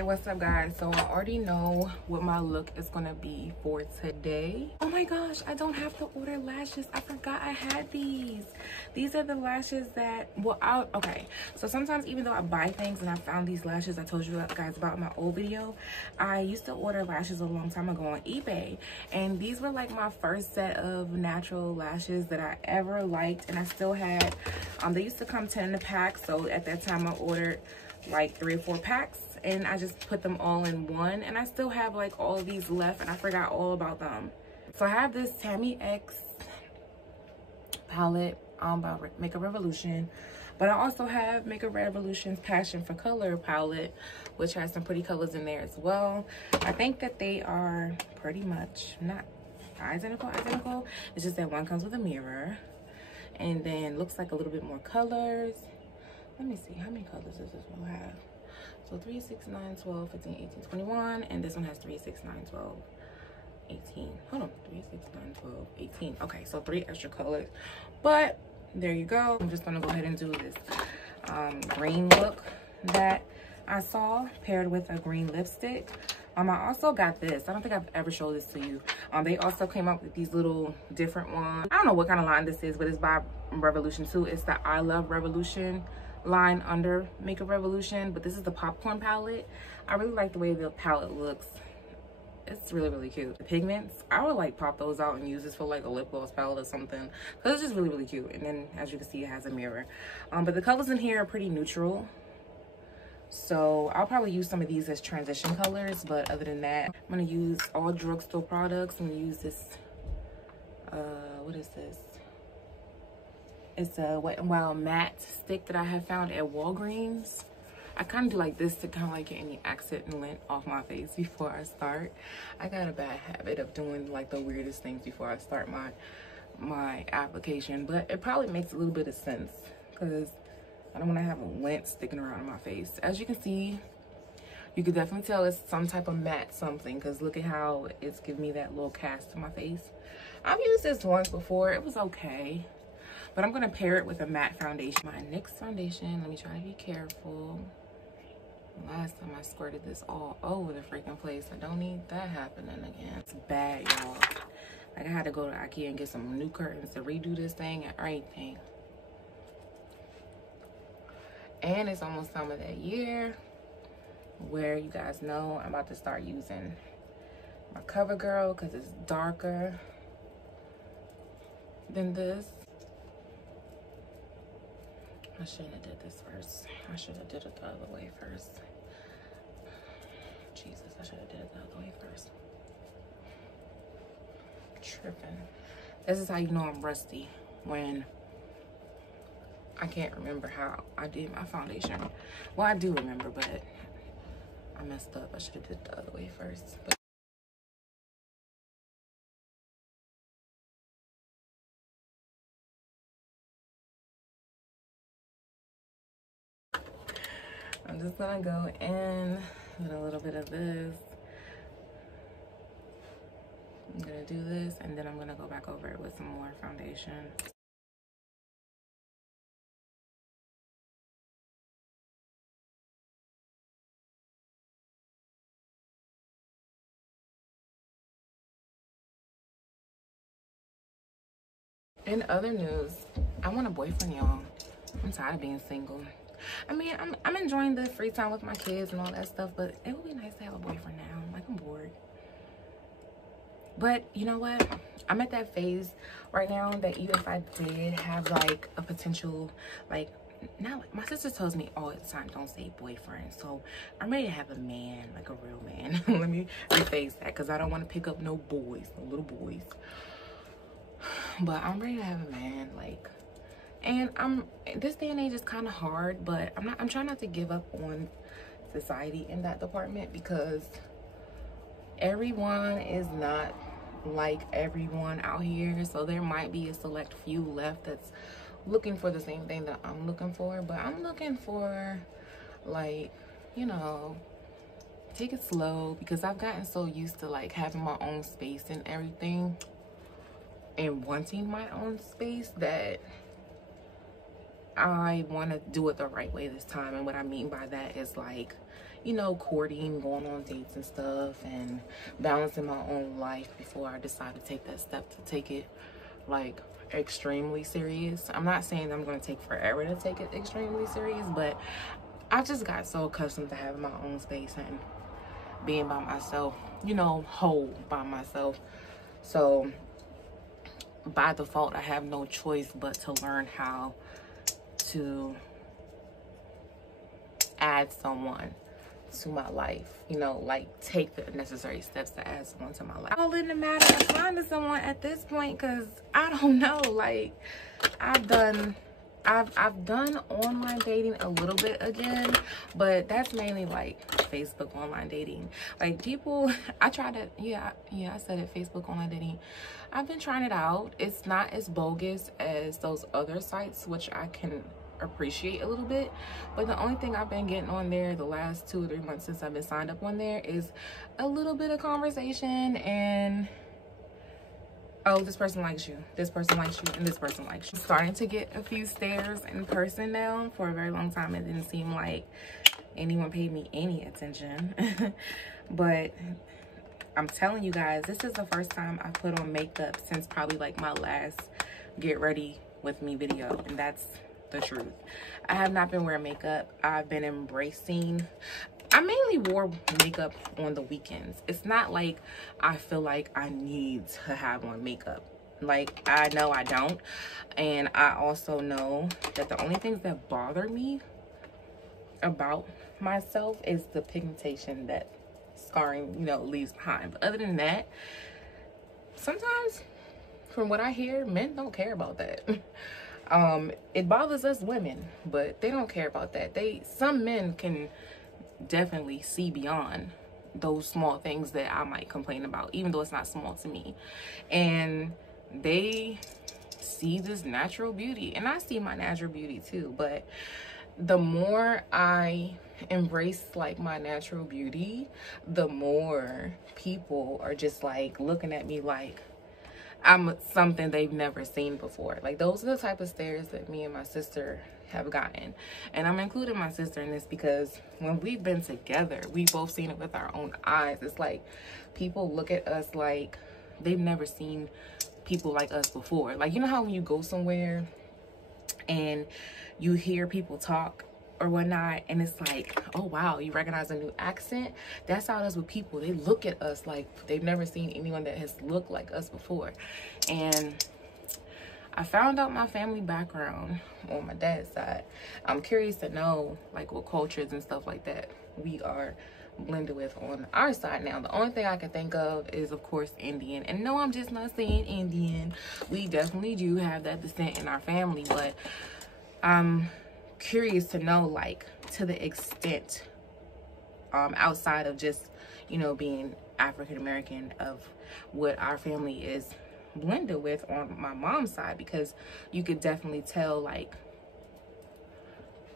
Hey, what's up guys? So I already know what my look is gonna be for today. Oh my gosh, I don't have to order lashes. I forgot I had these. These are the lashes that, well, okay. So sometimes even though I buy things and I found these lashes I told you guys about in my old video, I used to order lashes a long time ago on eBay. And these were like my first set of natural lashes that I ever liked. And I still had, they used to come 10 in a pack. So at that time I ordered like 3 or 4 packs and I just put them all in one, and I still have like all of these left and I forgot all about them. So I have this Tammy X palette by Makeup Revolution, but I also have Makeup Revolution's Passion for Color palette, which has some pretty colors in there as well. I think that they are pretty much not identical. It's just that one comes with a mirror and then looks like a little bit more colors. Let me see, how many colors does this one have? So 3, 6, 9, 12, 15, 18, 21, and this one has 3, 6, 9, 12, 18. Hold on, 3, 6, 9, 12, 18. Okay, so 3 extra colors, but there you go. I'm just gonna go ahead and do this green look that I saw paired with a green lipstick. I also got this. I don't think I've ever showed this to you. They also came up with these little different ones. I don't know what kind of line this is, but it's by Revolution too. It's the I Love Revolution line under Makeup Revolution, but this is the popcorn palette. I really like the way the palette looks. It's really cute. The pigments, I would like pop those out and use this for like a lip gloss palette or something, because it's just really cute. And then as you can see, it has a mirror. But the colors in here are pretty neutral, so I'll probably use some of these as transition colors. But other than that, I'm gonna use all drugstore products. I'm gonna use this what is this? It's a Wet n Wild matte stick that I have found at Walgreens. I kind of do like this to kind of like get any accent and lint off my face before I start. I got a bad habit of doing like the weirdest things before I start my application, but it probably makes a little bit of sense because I don't want to have a lint sticking around in my face. As you can see, you can definitely tell it's some type of matte something, because look at how it's giving me that little cast to my face. I've used this once before. It was okay. But I'm going to pair it with a matte foundation. My NYX foundation, let me try to be careful. Last time I squirted this all over the freaking place. I don't need that happening again. It's bad, y'all. Like, I had to go to IKEA and get some new curtains to redo this thing and everything. And it's almost time of that year where you guys know I'm about to start using my CoverGirl because it's darker than this. I shouldn't have did this first. I should have did it the other way first. Jesus, I should have did it the other way first. Tripping. This is how you know I'm rusty, when I can't remember how I did my foundation. Well, I do remember, but I messed up. I should have did it the other way first. But I'm just gonna go in with a little bit of this. I'm gonna do this, and then I'm gonna go back over it with some more foundation. In other news, I want a boyfriend, y'all. I'm tired of being single. I mean, I'm enjoying the free time with my kids and all that stuff, but it would be nice to have a boyfriend now. Like, I'm bored. But you know what? I'm at that phase right now that even if I did have like a potential, like, now like, my sister tells me all the time, don't say boyfriend. So I'm ready to have a man, like a real man. Let me rephrase that, because I don't want to pick up no boys, no little boys. But I'm ready to have a man, like. And this day and age is kind of hard, but I'm trying not to give up on society in that department, because everyone is not like everyone out here. So there might be a select few left that's looking for the same thing that I'm looking for, but I'm looking for, like, you know, take it slow, because I've gotten so used to like having my own space and everything and wanting my own space that I want to do it the right way this time. And what I mean by that is like, you know, courting, going on dates and stuff, and balancing my own life before I decide to take that step to take it like extremely serious. I'm not saying I'm going to take forever to take it extremely serious, but I just got so accustomed to having my own space and being by myself, you know, whole by myself. So by default, I have no choice but to learn how to add someone to my life, you know, like take the necessary steps to add someone to my life. All in the matter of finding someone at this point, because I don't know, like I've done online dating a little bit again, but that's mainly like Facebook online dating. Like people, I tried it. Yeah, I said it, Facebook online dating. I've been trying it out. It's not as bogus as those other sites, which I can appreciate a little bit, but the only thing I've been getting on there the last 2 or 3 months since I've been signed up on there is a little bit of conversation and, oh, this person likes you, this person likes you, and this person likes you. I'm starting to get a few stares in person now. For a very long time it didn't seem like anyone paid me any attention. But I'm telling you guys, this is the first time I put on makeup since probably like my last get ready with me video, and that's the truth. I have not been wearing makeup. I've been embracing, I mainly wore makeup on the weekends. It's not like I feel like I need to have on makeup. Like, I know I don't. And I also know that the only things that bother me about myself is the pigmentation that scarring, you know, leaves behind. But other than that, sometimes from what I hear, men don't care about that. It bothers us women, but they don't care about that. Some men can definitely see beyond those small things that I might complain about, even though it's not small to me. And they see this natural beauty, and I see my natural beauty too. But the more I embrace like my natural beauty, the more people are just like looking at me like I'm something they've never seen before. Like, those are the type of stares that me and my sister have gotten. And I'm including my sister in this because when we've been together, we've both seen it with our own eyes. It's like people look at us like they've never seen people like us before. Like, you know how when you go somewhere and you hear people talk or whatnot, and it's like, oh wow, you recognize a new accent? That's how it is with people. They look at us like they've never seen anyone that has looked like us before. And I found out my family background on my dad's side. I'm curious to know like what cultures and stuff like that we are blended with on our side. Now, the only thing I can think of is, of course, Indian. And no, I'm just not saying Indian. We definitely do have that descent in our family, but I'm curious to know, like, to the extent outside of just, you know, being African American, of what our family is blended with on my mom's side, because you could definitely tell like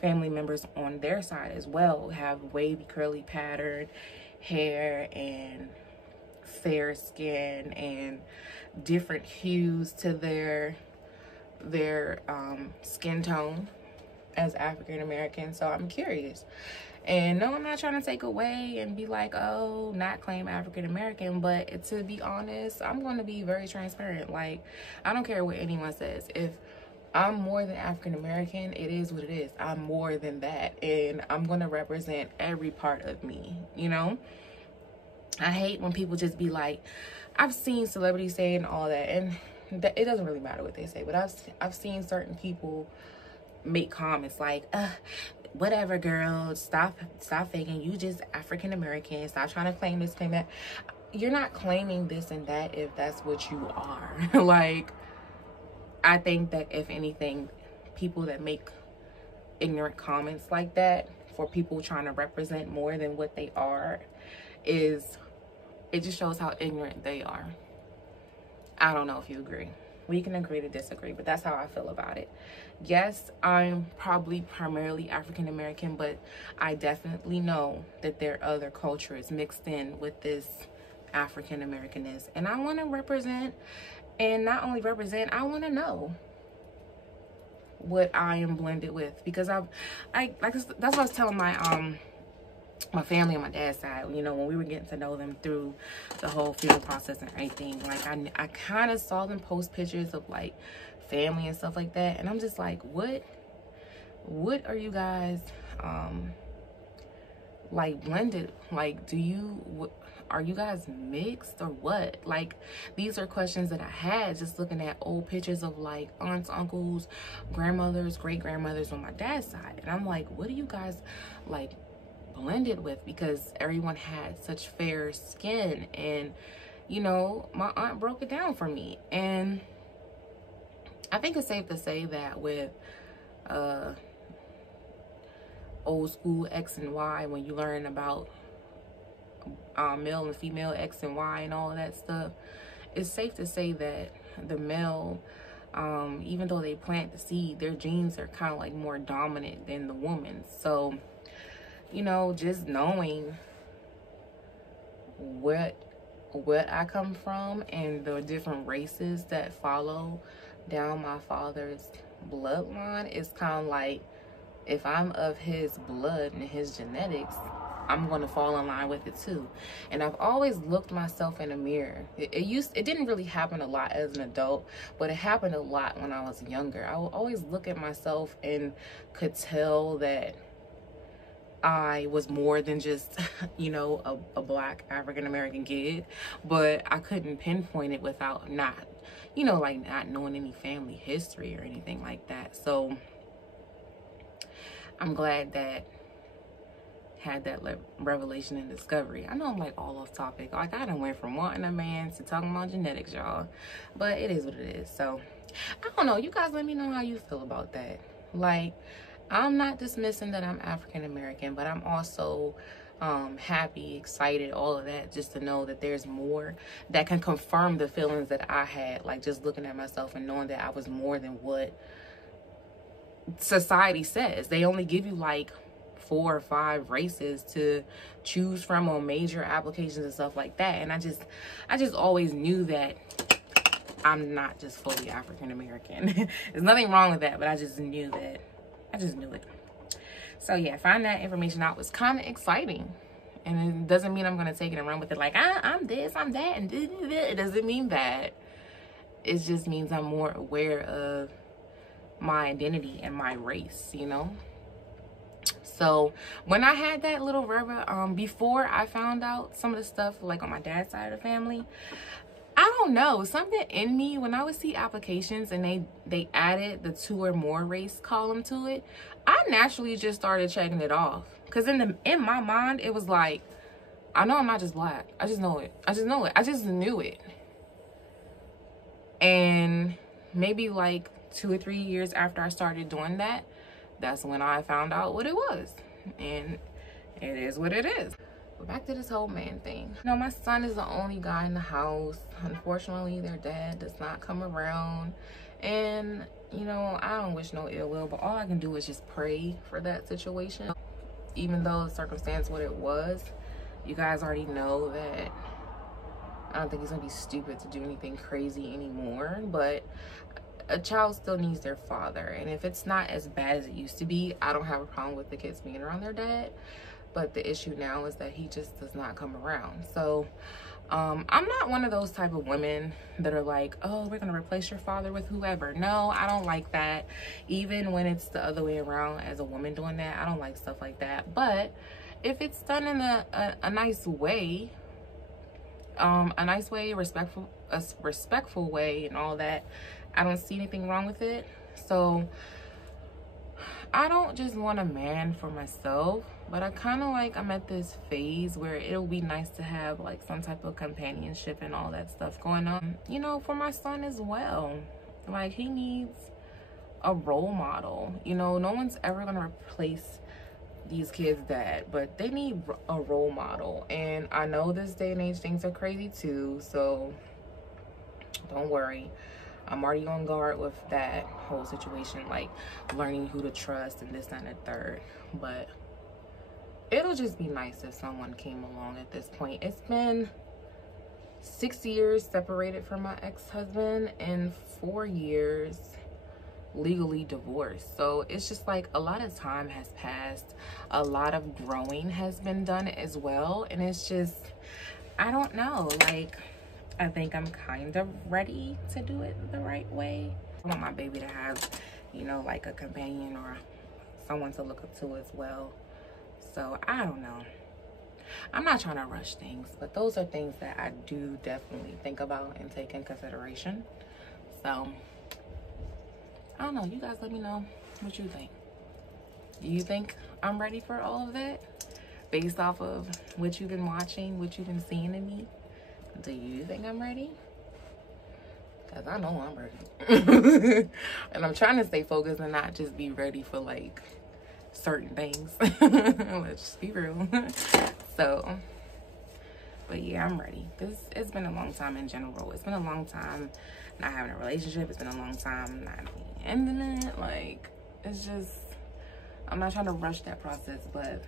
family members on their side as well have wavy curly pattern hair and fair skin and different hues to their skin tone as African American. So I'm curious. And no, I'm not trying to take away and be like, oh, not claim African American, but to be honest, I'm going to be very transparent. Like, I don't care what anyone says. If I'm more than African American, it is what it is. I'm more than that, and I'm going to represent every part of me, you know? I hate when people just be like, I've seen celebrities say and all that, and it doesn't really matter what they say, but I've seen certain people make comments like, whatever, girl, stop faking, you just African American, stop trying to claim this, claim that. You're not claiming this and that if that's what you are. Like, I think that if anything, people that make ignorant comments like that for people trying to represent more than what they are, it just shows how ignorant they are. I don't know if you agree. We can agree to disagree, but that's how I feel about it. Yes, I'm probably primarily African American, but I definitely know that there are other cultures mixed in with this African Americanness, and I want to represent, and not only represent, I want to know what I am blended with, because that's what I was telling my family on my dad's side, you know, when we were getting to know them through the whole funeral process and everything. Like, I kind of saw them post pictures of like family and stuff like that, and I'm just like, what are you guys like blended? Like, are you guys mixed or what? Like, these are questions that I had just looking at old pictures of like aunts, uncles, grandmothers, great grandmothers on my dad's side, and I'm like, what are you guys like blended with? Because everyone had such fair skin, and you know, my aunt broke it down for me. And I think it's safe to say that with old school X and Y, when you learn about male and female X and Y and all of that stuff, it's safe to say that the male, even though they plant the seed, their genes are kind of like more dominant than the woman. So, you know, just knowing what I come from and the different races that follow down my father's bloodline, is kind of like, if I'm of his blood and his genetics, I'm going to fall in line with it too. And I've always looked myself in a mirror. It didn't really happen a lot as an adult, but it happened a lot when I was younger. I would always look at myself and could tell that I was more than just, you know, a black African-American kid, but I couldn't pinpoint it without not, you know, like not knowing any family history or anything like that. So I'm glad that had that revelation and discovery. I know I'm like all off topic. Like, I done went from wanting a man to talking about genetics, y'all, but it is what it is. So I don't know, you guys let me know how you feel about that. Like, I'm not dismissing that I'm African American, but I'm also happy, excited, all of that, just to know that there's more that can confirm the feelings that I had, like just looking at myself and knowing that I was more than what society says. They only give you like 4 or 5 races to choose from on major applications and stuff like that, and I just always knew that I'm not just fully African American. There's nothing wrong with that, but I just knew it. So yeah, finding that information out was kind of exciting, and it doesn't mean I'm going to take it and run with it like I'm this, I'm that, and it doesn't mean that. It just means I'm more aware of my identity and my race, you know. So when I had that little before I found out some of the stuff like on my dad's side of the family, I don't know, something in me, when I would see applications and they added the 2 or more race column to it, I naturally just started checking it off. Because in my mind, it was like, I know I'm not just black. I just know it. I just knew it. And maybe like 2 or 3 years after I started doing that, that's when I found out what it was. And it is what it is. But back to this whole man thing. You know, my son is the only guy in the house. Unfortunately, their dad does not come around. And, you know, I don't wish no ill will, but all I can do is just pray for that situation. Even though the circumstance what it was, you guys already know that I don't think he's gonna be stupid to do anything crazy anymore. But a child still needs their father. And if it's not as bad as it used to be, I don't have a problem with the kids being around their dad. But the issue now is that he just does not come around. So I'm not one of those type of women that are like, oh, we're gonna replace your father with whoever. No, I don't like that. Even when it's the other way around, as a woman doing that, I don't like stuff like that. But if it's done in a nice way, a respectful way and all that, I don't see anything wrong with it. So I don't just want a man for myself, but I kind of like, I'm at this phase where it'll be nice to have like some type of companionship and all that stuff going on, you know, for my son as well. Like, he needs a role model. You know, no one's ever gonna replace these kids' dad, but they need a role model. And I know this day and age things are crazy too, so don't worry. I'm already on guard with that whole situation, like learning who to trust and this, that, and the third. But it'll just be nice if someone came along at this point. It's been 6 years separated from my ex-husband and 4 years legally divorced. So it's just like a lot of time has passed, a lot of growing has been done as well, and it's just, I don't know, like I think I'm kind of ready to do it the right way. I want my baby to have, you know, like a companion or someone to look up to as well. So I don't know, I'm not trying to rush things, but those are things that I do definitely think about and take in consideration. So I don't know, you guys let me know what you think. Do you think I'm ready for all of that based off of what you've been watching, what you've been seeing in me? Do you think I'm ready? Because I know I'm ready. And I'm trying to stay focused and not just be ready for like certain things. Let's just be real. So, but yeah, I'm ready. It's been a long time in general. It's been a long time not having a relationship. It's been a long time not ending it. Like, it's just, I'm not trying to rush that process, but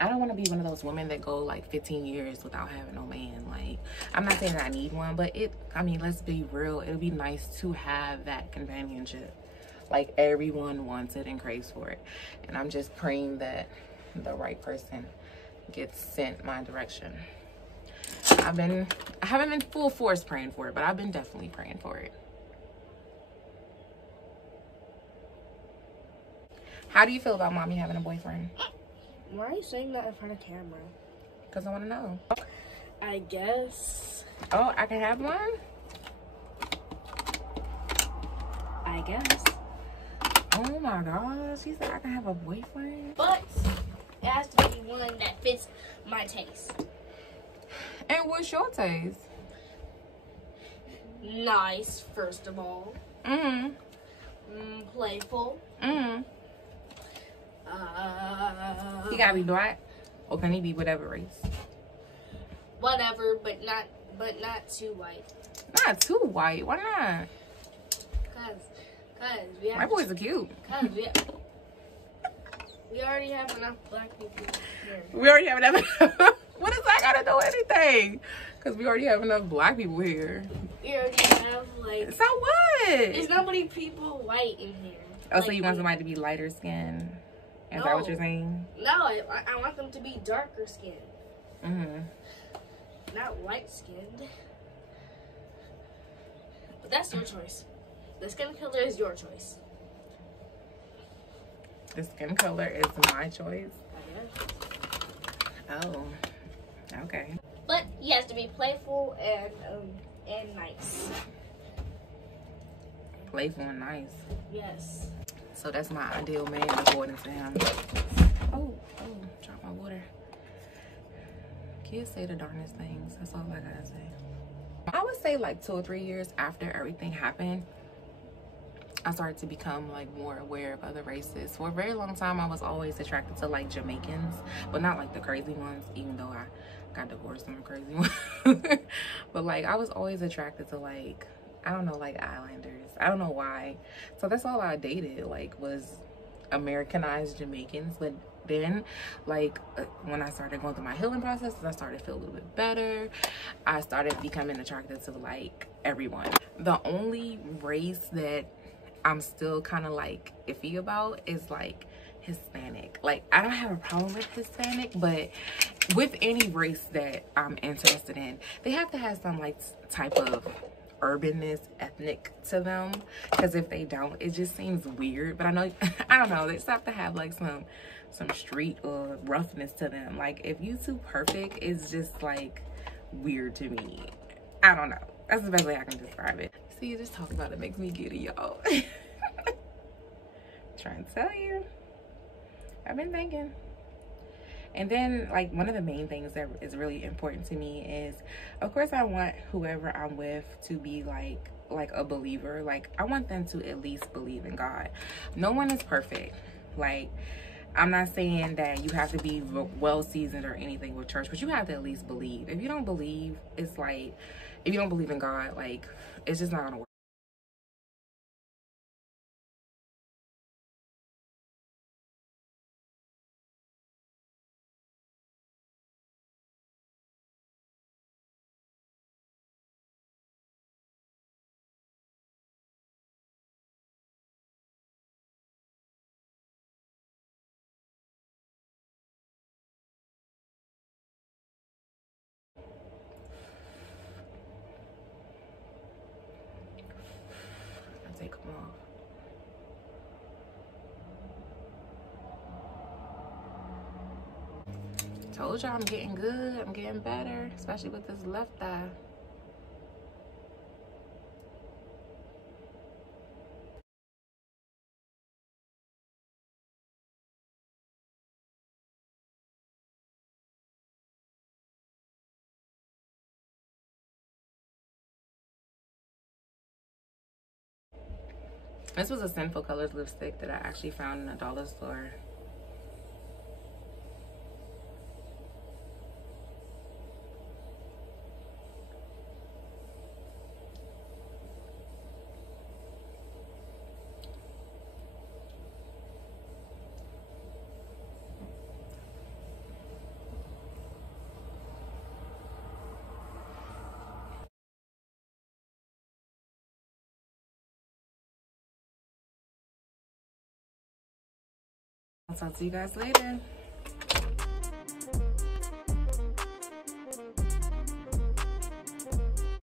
I don't want to be one of those women that go like 15 years without having no man. Like, I'm not saying that I need one, but I mean, let's be real. It'll be nice to have that companionship. Like, everyone wants it and craves for it. And I'm just praying that the right person gets sent my direction. I haven't been full force praying for it, but I've been definitely praying for it. How do you feel about mommy having a boyfriend? Why are you saying that in front of camera? Because I want to know. I guess. Oh, I can have one? I guess. Oh my gosh, she said I can have a boyfriend? But it has to be one that fits my taste. And what's your taste? Nice, first of all. Playful. He gotta be black, or can he be whatever race? Whatever, but not too white. Not too white. Why not? Cause we have. My boys are cute. Cause we already have enough black people here. We already have enough. What does that gotta do anything? Because we already have enough black people here. We already have like. So what? There's nobody people white in here. Oh, so you want somebody to be lighter skinned? Is that what you're saying? No, I want them to be darker skinned. Not white skinned. But that's your choice. The skin color is your choice. The skin color is my choice? Oh, okay. But he has to be playful and nice. Playful and nice. Yes. So that's my ideal man according to him. Oh, drop my water. Kids say the darndest things. That's all I gotta say. I would say like 2 or 3 years after everything happened, I started to become like more aware of other races. For a very long time, I was always attracted to like Jamaicans, but not like the crazy ones, even though I got divorced from the crazy ones. But like, I was always attracted to like, I don't know, like islanders. I don't know why. So that's all I dated, like, was Americanized Jamaicans. But then, like, when I started going through my healing process, I started to feel a little bit better. I started becoming attracted to like everyone. The only race that I'm still kind of like iffy about is like Hispanic. Like, I don't have a problem with Hispanic, but with any race that I'm interested in, they have to have some like type of urbanness, ethnic to them, because if they don't, it just seems weird. But I know, I don't know, they just have to have like some street or roughness to them. Like, if you too perfect, it's just like weird to me. I don't know, that's the best way I can describe it. See, just talk about it makes me giddy, y'all. Trying to tell you, I've been thinking. And then, like, one of the main things that is really important to me is, of course, I want whoever I'm with to be like a believer. Like, I want them to at least believe in God. No one is perfect. Like, I'm not saying that you have to be well seasoned or anything with church, but you have to at least believe. If you don't believe, it's like, if you don't believe in God, like, it's just not gonna work. Told y'all I'm getting good. I'm getting better, especially with this left eye. This was a Sinful Colors lipstick that I actually found in a dollar store. I'll talk to you guys later.